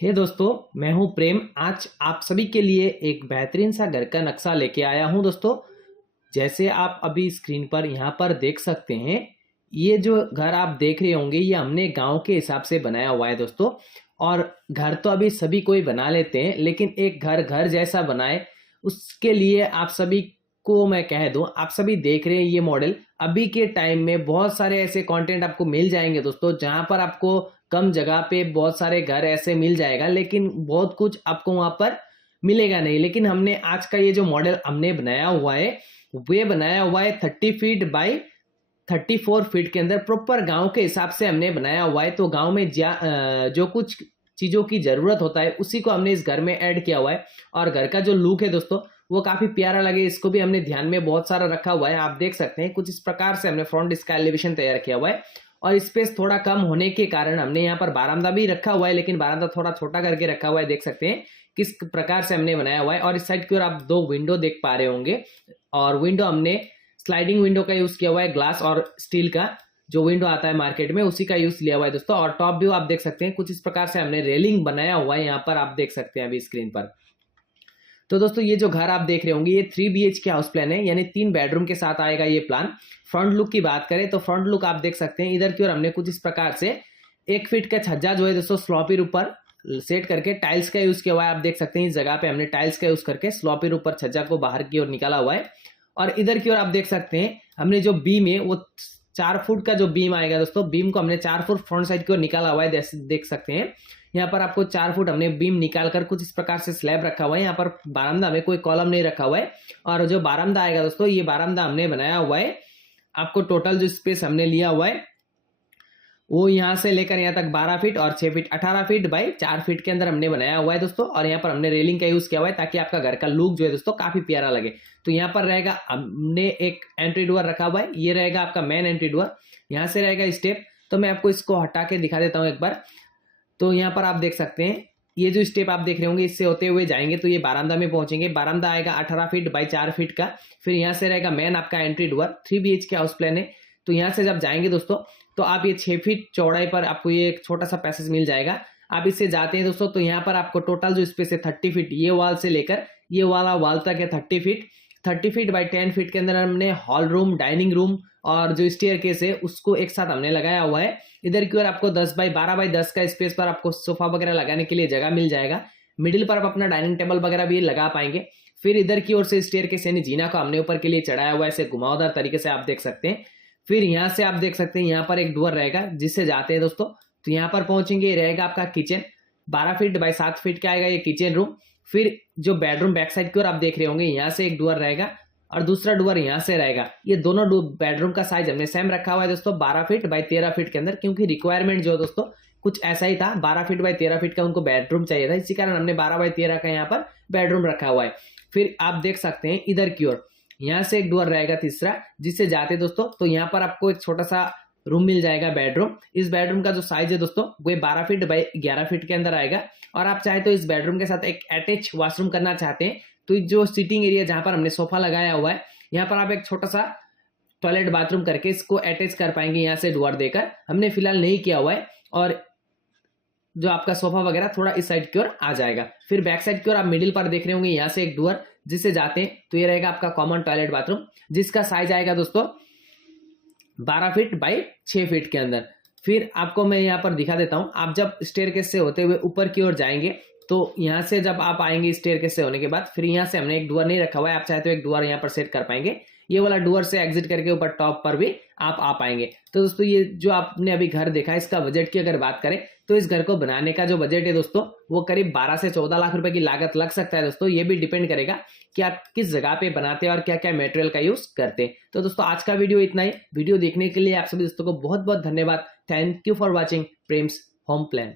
हे दोस्तों, मैं हूं प्रेम। आज आप सभी के लिए एक बेहतरीन सा घर का नक्शा लेके आया हूं दोस्तों। जैसे आप अभी स्क्रीन पर यहाँ पर देख सकते हैं, ये जो घर आप देख रहे होंगे ये हमने गांव के हिसाब से बनाया हुआ है दोस्तों। और घर तो अभी सभी कोई बना लेते हैं, लेकिन एक घर घर जैसा बनाए उसके लिए आप सभी को मैं कह दूं, आप सभी देख रहे हैं ये मॉडल। अभी के टाइम में बहुत सारे ऐसे कंटेंट आपको मिल जाएंगे दोस्तों, जहां पर आपको कम जगह पे बहुत सारे घर ऐसे मिल जाएगा, लेकिन बहुत कुछ आपको वहां पर मिलेगा नहीं। लेकिन हमने आज का ये जो मॉडल हमने बनाया हुआ है, वे बनाया हुआ है 30 फीट बाई 34 फीट के अंदर। प्रॉपर गांव के हिसाब से हमने बनाया हुआ है। तो गांव में जो कुछ चीजों की जरूरत होता है उसी को हमने इस घर में ऐड किया हुआ है। और घर का जो लुक है दोस्तों वो काफी प्यारा लगे, इसको भी हमने ध्यान में बहुत सारा रखा हुआ है। आप देख सकते हैं कुछ इस प्रकार से हमने फ्रंट इसका एलिवेशन तैयार किया हुआ है। और स्पेस थोड़ा कम होने के कारण हमने यहाँ पर बारामदा भी रखा हुआ है, लेकिन बारामदा थोड़ा छोटा करके रखा हुआ है। देख सकते हैं किस प्रकार से हमने बनाया हुआ है। और इस साइड की ओर आप दो विंडो देख पा रहे होंगे, और विंडो हमने स्लाइडिंग विंडो का यूज किया हुआ है। ग्लास और स्टील का जो विंडो आता है मार्केट में उसी का यूज लिया हुआ है दोस्तों। और टॉप व्यू आप देख सकते हैं कुछ इस प्रकार से हमने रेलिंग बनाया हुआ है, यहाँ पर आप देख सकते हैं अभी स्क्रीन पर। तो दोस्तों ये जो घर आप देख रहे होंगे ये 3 BHK हाउस प्लान है, यानी 3 बेडरूम के साथ आएगा ये प्लान। फ्रंट लुक की बात करें तो फ्रंट लुक आप देख सकते हैं इधर की ओर हमने कुछ इस प्रकार से 1 फीट का छज्जा जो है दोस्तों स्लॉपी ऊपर सेट करके टाइल्स का यूज किया हुआ है। आप देख सकते हैं इस जगह पे हमने टाइल्स का यूज करके स्लॉपी ऊपर छज्जा को बाहर की ओर निकाला हुआ है। और इधर की ओर आप देख सकते हैं हमने जो बीम है वो 4 फुट का जो बीम आएगा दोस्तों, बीम को हमने 4 फुट फ्रंट साइड की ओर निकाला हुआ है। जैसे देख सकते हैं यहाँ पर आपको 4 फुट हमने बीम निकाल कर कुछ इस प्रकार से स्लैब रखा हुआ है। यहाँ पर बारामदा में कोई कॉलम नहीं रखा हुआ है। और जो बारामदा आएगा दोस्तों, ये बारामदा हमने बनाया हुआ है। आपको टोटल जो स्पेस हमने लिया हुआ है वो यहाँ से लेकर यहाँ तक 12 फीट और 6 फीट 18 फीट बाई 4 फीट के अंदर हमने बनाया हुआ है दोस्तों। और यहाँ पर हमने रेलिंग का यूज किया हुआ है ताकि आपका घर का लुक जो है दोस्तों काफी प्यारा लगे। तो यहाँ पर रहेगा, हमने एक एंट्री डोर रखा हुआ है, ये रहेगा आपका मेन एंट्री डोर। यहाँ से रहेगा स्टेप। तो मैं आपको इसको हटा के दिखा देता हूँ एक बार। तो यहाँ पर आप देख सकते हैं ये जो स्टेप आप देख रहे होंगे इससे होते हुए जाएंगे तो ये बारामदा में पहुंचेंगे। बारामदा आएगा 18 फीट बाई 4 फीट का। फिर यहाँ से रहेगा मेन आपका entry door. 3 BHK house plan है। तो यहाँ से जब जाएंगे दोस्तों तो आप ये 6 फीट चौड़ाई पर आपको ये एक छोटा सा पैसेज मिल जाएगा। आप इससे जाते हैं दोस्तों तो यहाँ पर आपको टोटल जो स्पेस है 30 फीट, ये वॉल से लेकर ये वाला वॉल तक है 30 फीट। 30 फीट बाई 10 फीट के अंदर हमने हॉल रूम, डाइनिंग रूम और जो स्टेयर केस है उसको एक साथ हमने लगाया हुआ है। इधर की ओर आपको 10 बाई 12 बाई 10 का स्पेस पर आपको सोफा वगैरह लगाने के लिए जगह मिल जाएगा। मिडिल पर आप अपना डाइनिंग टेबल वगैरह भी लगा पाएंगे। फिर इधर की ओर से स्टेयर केस यानी जीना को हमने ऊपर के लिए चढ़ाया हुआ है, ऐसे घुमावदार तरीके से आप देख सकते हैं। फिर यहाँ से आप देख सकते हैं यहाँ पर एक डोर रहेगा जिससे जाते हैं दोस्तों तो यहाँ पर पहुंचेंगे, रहेगा आपका किचन। 12 फीट बाई 7 फीट का आएगा ये किचन रूम। फिर जो बेडरूम बैक साइड की ओर आप देख रहे होंगे यहाँ से एक डोर रहेगा और दूसरा डोर यहाँ से रहेगा। ये दोनों बेडरूम का साइज हमने सेम रखा हुआ है दोस्तों 12 फीट बाई 13 फीट के अंदर, क्योंकि रिक्वायरमेंट जो दोस्तों कुछ ऐसा ही था। 12 फीट बाई 13 फीट का उनको बेडरूम चाहिए था, इसी कारण हमने 12 बाई 13 का यहाँ पर बेडरूम रखा हुआ है। फिर आप देख सकते हैं इधर की ओर यहाँ से एक डोर रहेगा तीसरा, जिससे जाते दोस्तों तो यहाँ पर आपको एक छोटा सा रूम मिल जाएगा बेडरूम। इस बेडरूम का जो साइज है दोस्तों वो 12 फीट बाई 11 फीट के अंदर आएगा। और आप चाहे तो इस बेडरूम के साथ एक अटैच वॉशरूम करना चाहते हैं तो जो सिटिंग एरिया जहां पर हमने सोफा लगाया हुआ है यहाँ पर आप एक छोटा सा टॉयलेट बाथरूम करके इसको अटैच कर पाएंगे यहाँ से डोर देकर। हमने फिलहाल नहीं किया हुआ है। और जो आपका सोफा वगैरह थोड़ा इस साइड की ओर आ जाएगा। फिर बैक साइड की ओर आप मिडिल पर देख रहे होंगे यहाँ से एक डोर जिससे जाते हैं तो ये रहेगा आपका कॉमन टॉयलेट बाथरूम, जिसका साइज आएगा दोस्तों 12 फीट बाई 6 फीट के अंदर। फिर आपको मैं यहाँ पर दिखा देता हूँ, आप जब स्टेयरकेस से होते हुए ऊपर की ओर जाएंगे तो यहाँ से जब आप आएंगे स्टेयरकेस से होने के बाद फिर यहाँ से हमने एक डोर नहीं रखा हुआ है, आप चाहे तो एक डोर यहाँ पर सेट कर पाएंगे। ये वाला डोर से एग्जिट करके ऊपर टॉप पर भी आप आ पाएंगे। तो दोस्तों ये जो आपने अभी घर देखा इसका बजट की अगर बात करें तो इस घर को बनाने का जो बजट है दोस्तों वो करीब 12 से 14 लाख रुपए की लागत लग सकता है दोस्तों। ये भी डिपेंड करेगा कि आप किस जगह पे बनाते हैं और क्या क्या मटेरियल का यूज करते हैं। तो दोस्तों आज का वीडियो इतना ही। वीडियो देखने के लिए आप सभी दोस्तों को बहुत बहुत धन्यवाद। Thank you for watching Prem's home plan.